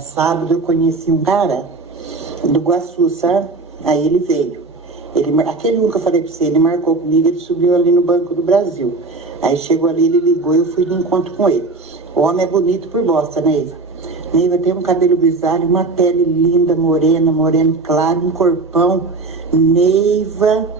Sábado eu conheci um cara do Iguaçu, sabe? Aí ele veio. Aquele um que eu falei pra você, ele marcou comigo, ele subiu ali no Banco do Brasil. Aí chegou ali, ele ligou e eu fui de encontro com ele. O homem é bonito por bosta, Neiva. Neiva tem um cabelo grisalho, uma pele linda, moreno claro, um corpão. Neiva,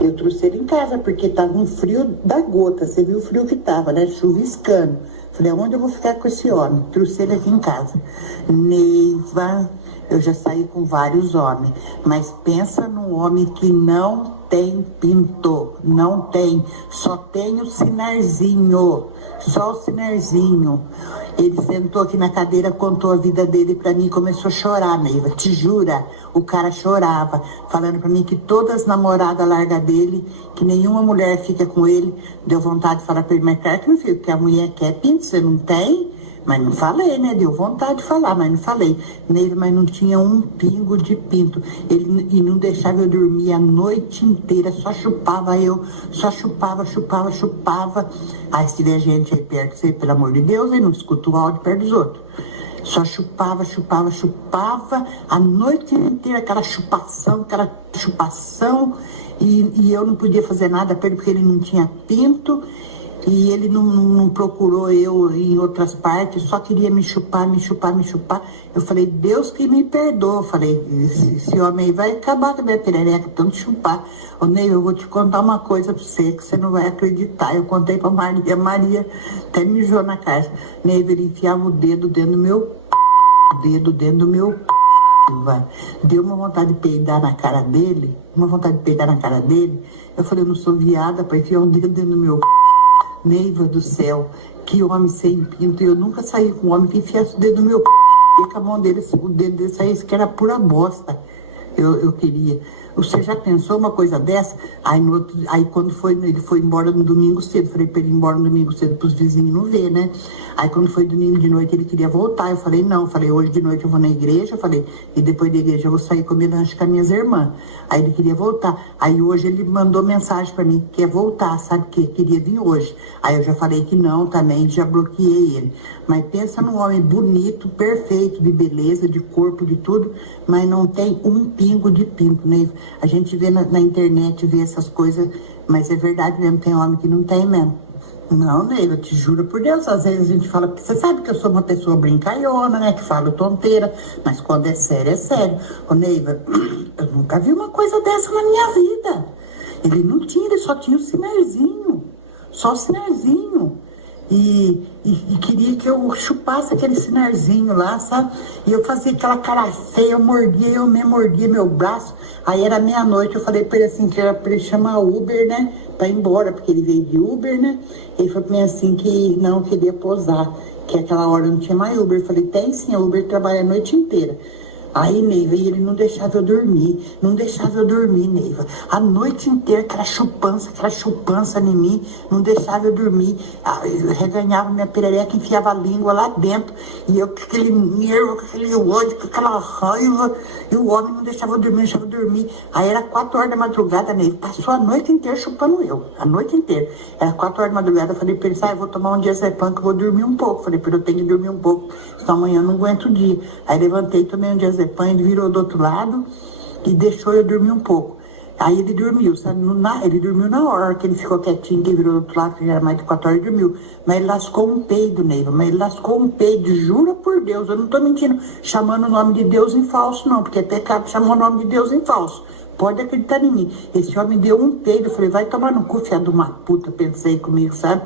eu trouxe ele em casa, porque tava um frio da gota. Você viu o frio que tava, né? Chuviscando. Falei, aonde eu vou ficar com esse homem? Trouxe ele aqui em casa. Neiva, eu já saí com vários homens, mas pensa num homem que não tem pinto, não tem, só tem o sinarzinho, só o sinarzinho. Ele sentou aqui na cadeira, contou a vida dele pra mim e começou a chorar, Neiva, te jura? O cara chorava, falando pra mim que todas as namoradas largam dele, que nenhuma mulher fica com ele. Deu vontade de falar pra ele, mas claro que não fica, porque a mulher quer pinto, você não tem? Mas não falei, né? Deu vontade de falar, mas não falei. Nele, mas não tinha um pingo de pinto. E não deixava eu dormir a noite inteira, só chupava eu, só chupava. Aí se tiver gente aí perto, você, pelo amor de Deus, aí não escuta o áudio perto dos outros. Só chupava a noite inteira, aquela chupação, e eu não podia fazer nada pra ele porque ele não tinha pinto. E ele não procurou eu em outras partes, só queria me chupar. Eu falei, Deus que me perdoa. Eu falei, esse homem aí vai acabar com a minha perereca, tanto chupar. Ô Ney, eu vou te contar uma coisa pra você, que você não vai acreditar. Eu contei pra Maria até mijou na caixa. Ney, ele enfiava o dedo dentro do meu deu uma vontade de peidar na cara dele. Eu falei, eu não sou viada pra enfiar o dedo dentro do meu Neiva do céu, que homem sem pinto. Eu nunca saí com um homem que enfiasse o dedo no meu e com a mão dele, o dedo dele saísse, que era pura bosta. Eu queria. Você já pensou uma coisa dessa? Aí quando ele foi embora no domingo cedo, falei pra ele ir embora no domingo cedo pros vizinhos não ver, né? Aí quando foi domingo de noite ele queria voltar, eu falei não, hoje de noite eu vou na igreja, e depois da igreja eu vou sair comer lanche com as minhas irmãs. Aí ele queria voltar, aí hoje ele mandou mensagem pra mim, quer voltar, sabe que queria vir hoje. Aí eu já falei que não também, já bloqueei ele. Mas pensa num homem bonito, perfeito, de beleza, de corpo, de tudo, mas não tem um pingo de pinto, né? A gente vê na internet, vê essas coisas, mas é verdade mesmo, tem homem que não tem mesmo. Não, Neiva, eu te juro por Deus, às vezes a gente fala, porque você sabe que eu sou uma pessoa brincalhona, né, que falo tonteira, mas quando é sério, é sério. Ô Neiva, eu nunca vi uma coisa dessa na minha vida. Ele só tinha o sinarzinho, só o sinarzinho. E queria que eu chupasse aquele sinarzinho lá, sabe? E eu fazia aquela cara feia, eu mesmo mordia meu braço. Aí era meia-noite, eu falei pra ele assim, que era pra ele chamar Uber, né? Pra ir embora, porque ele veio de Uber, né? Ele falou pra mim assim, que não queria posar, que aquela hora não tinha mais Uber. Eu falei, tem sim, a Uber trabalha a noite inteira. Aí, Neiva, ele não deixava eu dormir, Neiva. A noite inteira, aquela chupança em mim, não deixava eu dormir. Eu reganhava minha perereca, enfiava a língua lá dentro, e eu com aquele nervo, com aquele ódio, com aquela raiva, e o homem não deixava eu dormir, Aí era 4 horas da madrugada, Neiva, passou a noite inteira chupando eu, a noite inteira. Era 4 horas da madrugada, eu falei pra ele, eu vou tomar um diazepam que eu vou dormir um pouco. Falei pra ele, eu tenho que dormir um pouco, senão amanhã eu não aguento o dia. Aí levantei, tomei um diazepam, ele virou do outro lado e deixou eu dormir um pouco. Aí ele dormiu, sabe? Ele dormiu na hora que ele ficou quietinho, que virou do outro lado, que já era mais de 4 horas, ele dormiu. Mas ele lascou um peido, Neiva, jura por Deus, eu não tô mentindo, chamando o nome de Deus em falso, não, porque é pecado chamar o nome de Deus em falso. Pode acreditar em mim. Esse homem deu um peido, eu falei, vai tomar no cu, filha de uma puta, pensei comigo, sabe?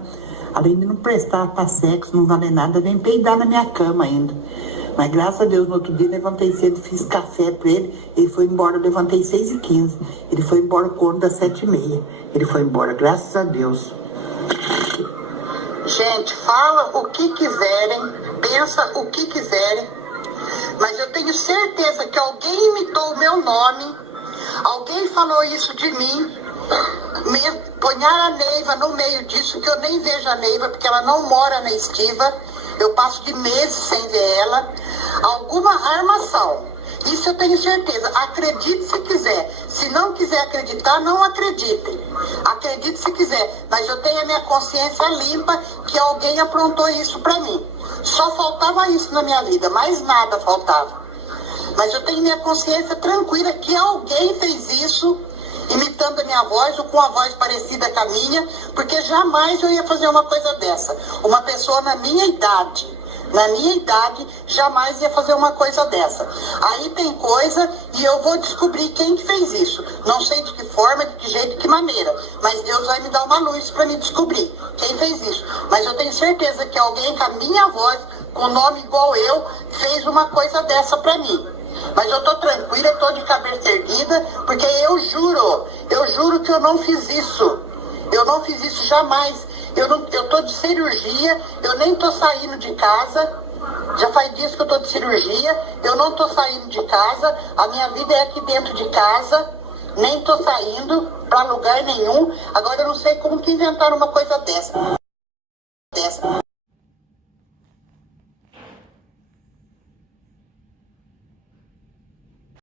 Além de não prestar pra sexo, não valer nada, vem peidar na minha cama ainda. Mas graças a Deus, no outro dia, levantei cedo, fiz café pra ele foi embora, eu levantei 6h15. Ele foi embora o corno das 7h30. Ele foi embora, graças a Deus. Gente, fala o que quiserem, pensa o que quiserem, mas eu tenho certeza que alguém imitou o meu nome, alguém falou isso de mim, ponhar a Neiva no meio disso, que eu nem vejo a Neiva, porque ela não mora na Estiva. Eu passo de meses sem ver ela. Alguma armação. Isso eu tenho certeza. Acredite se quiser. Se não quiser acreditar, não acreditem. Acredite se quiser. Mas eu tenho a minha consciência limpa que alguém aprontou isso pra mim. Só faltava isso na minha vida. Mais nada faltava. Mas eu tenho minha consciência tranquila que alguém fez isso, imitando a minha voz ou com a voz parecida com a minha, porque jamais eu ia fazer uma coisa dessa. Uma pessoa na minha idade, jamais ia fazer uma coisa dessa. Aí tem coisa e eu vou descobrir quem que fez isso. Não sei de que forma, de que jeito, de que maneira. Mas Deus vai me dar uma luz para me descobrir quem fez isso. Mas eu tenho certeza que alguém com a minha voz, com nome igual eu, fez uma coisa dessa para mim. Mas eu tô tranquila, tô de cabeça erguida, porque eu juro que eu não fiz isso. Eu não fiz isso jamais. Eu tô de cirurgia, eu nem tô saindo de casa. Já faz dias que eu tô de cirurgia, eu não tô saindo de casa. A minha vida é aqui dentro de casa, nem tô saindo pra lugar nenhum. Agora eu não sei como que inventaram uma coisa dessa.